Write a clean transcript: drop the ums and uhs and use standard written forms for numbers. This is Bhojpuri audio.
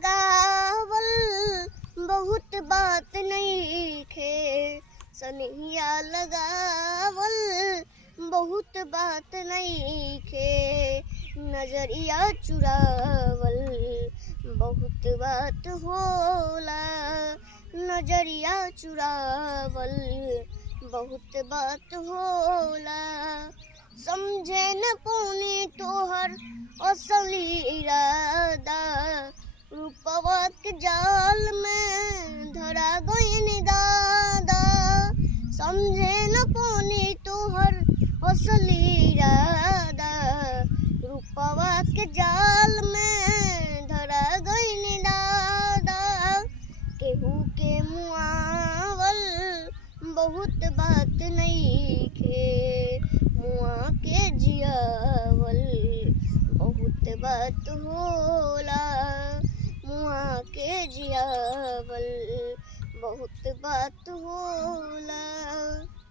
लगावल बहुत बात नइखे, सनहिया लगावल बहुत बात नइखे, नजरिया चुरावल बहुत बात होला, नजरिया चुरावल बहुत बात होला। समझे न पौनी तोहर असली इरादा, रूपवा के जाल में धरा गइनी दादा। समझे न पौनी तोहर असली इरादा, रूपवा के जाल में धरा गइनी दादा। केहू के मुआवल बहुत बात नइखे, मुआ के जियावल बहुत बात होला, मुआ के जियावल बहुत बात होला।